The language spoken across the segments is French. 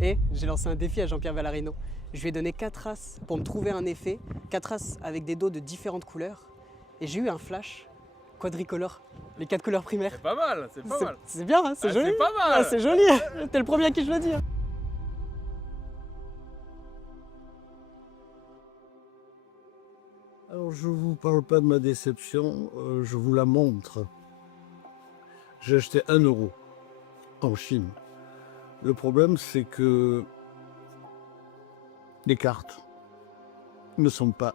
Et j'ai lancé un défi à Jean-Pierre Valarino. Je lui ai donné 4 as pour me trouver un effet, 4 as avec des dos de différentes couleurs. Et j'ai eu un flash quadricolore, les 4 couleurs primaires. C'est pas mal, c'est pas mal. C'est bien, hein, c'est Ah, joli. c'est pas mal. Ah, c'est joli. T'es le premier à qui je le dis. Hein. Alors je vous parle pas de ma déception, je vous la montre. J'ai acheté 1 euro en Chine. Le problème c'est que les cartes ne sont pas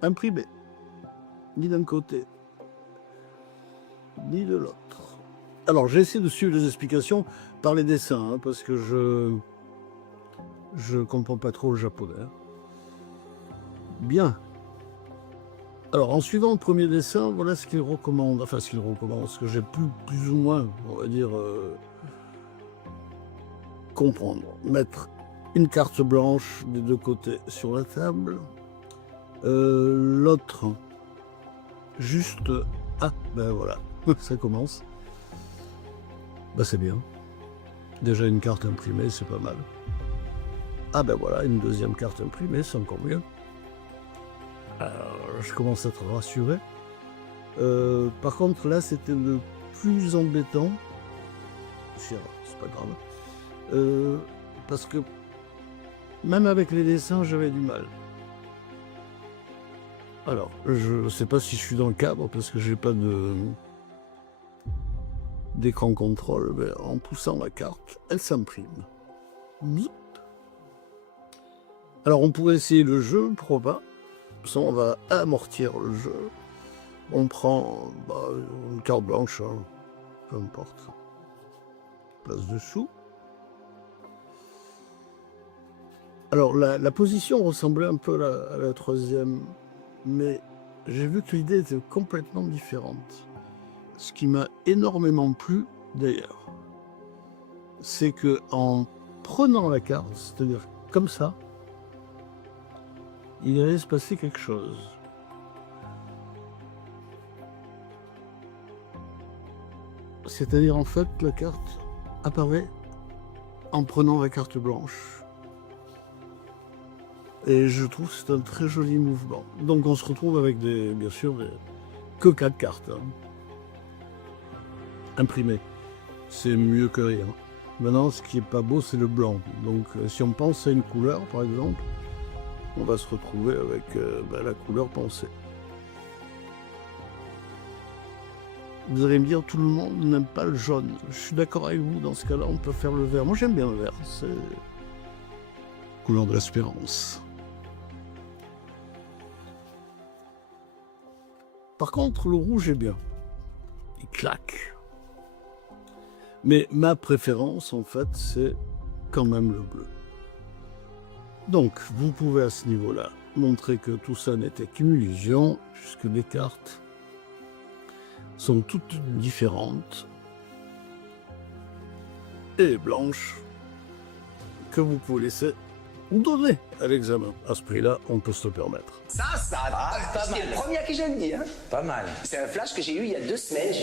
imprimées, ni d'un côté, ni de l'autre. Alors j'ai essayé de suivre les explications par les dessins, hein, parce que je comprends pas trop le japonais. Bien. Alors, en suivant le premier dessin, voilà ce qu'il recommande. Enfin, ce qu'il recommande, ce que j'ai pu plus ou moins, on va dire, comprendre. Mettre une carte blanche des 2 côtés sur la table. L'autre, juste... Ah, ben voilà, ça commence. Ben c'est bien. Déjà une carte imprimée, c'est pas mal. Ah ben voilà, une deuxième carte imprimée, c'est encore mieux. Alors, je commence à être rassuré. Par contre, là, c'était le plus embêtant. C'est pas grave. Parce que même avec les dessins, j'avais du mal. Alors, je sais pas si je suis dans le cadre parce que j'ai pas d'écran contrôle, mais en poussant la carte, elle s'imprime. Alors, on pourrait essayer le jeu, pourquoi pas. Ça, on va amortir le jeu. On prend une carte blanche, hein, peu importe. Place dessous. Alors, la position ressemblait un peu à la troisième, mais j'ai vu que l'idée était complètement différente. Ce qui m'a énormément plu, d'ailleurs, c'est que en prenant la carte, c'est-à-dire comme ça, il allait se passer quelque chose. C'est-à-dire, en fait, la carte apparaît en prenant la carte blanche. Et je trouve que c'est un très joli mouvement. Donc on se retrouve avec bien sûr, que 4 cartes. Hein. Imprimées. C'est mieux que rien. Maintenant, ce qui est pas beau, c'est le blanc. Donc si on pense à une couleur, par exemple, on va se retrouver avec la couleur pensée. Vous allez me dire, tout le monde n'aime pas le jaune. Je suis d'accord avec vous, dans ce cas-là, on peut faire le vert. Moi, j'aime bien le vert. C'est couleur de l'espérance. Par contre, le rouge est bien. Il claque. Mais ma préférence, en fait, c'est quand même le bleu. Donc, vous pouvez à ce niveau-là montrer que tout ça n'était qu'une illusion, puisque les cartes sont toutes différentes et blanches que vous pouvez laisser donner à l'examen. À ce prix-là, on peut se le permettre. Ça, c'est le premier à qui je le dis. Hein. Pas mal. C'est un flash que j'ai eu il y a 2 semaines.